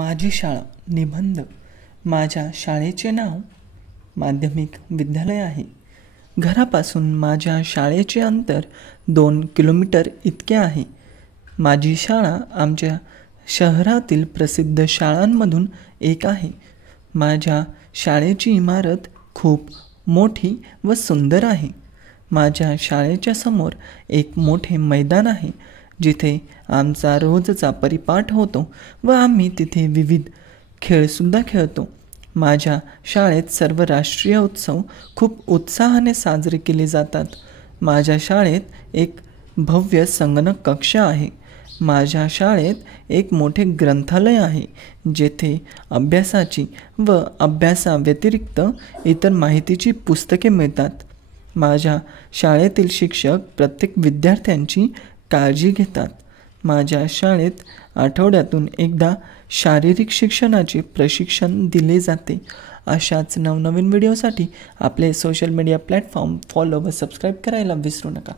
माझी शाळा निबंध. माझ्या शाळेचे नाव माध्यमिक विद्यालय आहे. घरापासून माझ्या शाळेचे अंतर 2 किलोमीटर इतके आहे. माझी शाळा आमच्या शहरातील प्रसिद्ध शाळांमधून एक आहे. माझ्या शाळेची इमारत खूप मोठी व सुंदर आहे. माझ्या शाळेच्या समोर एक मोठे मैदान आहे, जिथे आमचा रोजचा परिपाठ होतो व आम्ही तिथे विविध खेळसुद्धा खेळतो. माझ्या शाळेत सर्व राष्ट्रीय उत्सव खूप उत्साहाने साजरे केले जातात. माझ्या शाळेत एक भव्य संगणक कक्ष आहे. माझ्या शाळेत एक मोठे ग्रंथालय आहे, जेथे अभ्यासाची व अभ्यासाव्यतिरिक्त इतर माहितीची पुस्तके मिळतात. माझ्या शाळेतील शिक्षक प्रत्येक विद्यार्थ्यांची काळजी घेतात. माझ्या शाळेत आठवड्यातून एकदा शारीरिक शिक्षणाचे प्रशिक्षण दिले जाते. अशाच नवनवीन व्हिडिओसाठी आपले सोशल मीडिया प्लॅटफॉर्म फॉलो व सबस्क्राईब करायला विसरू नका.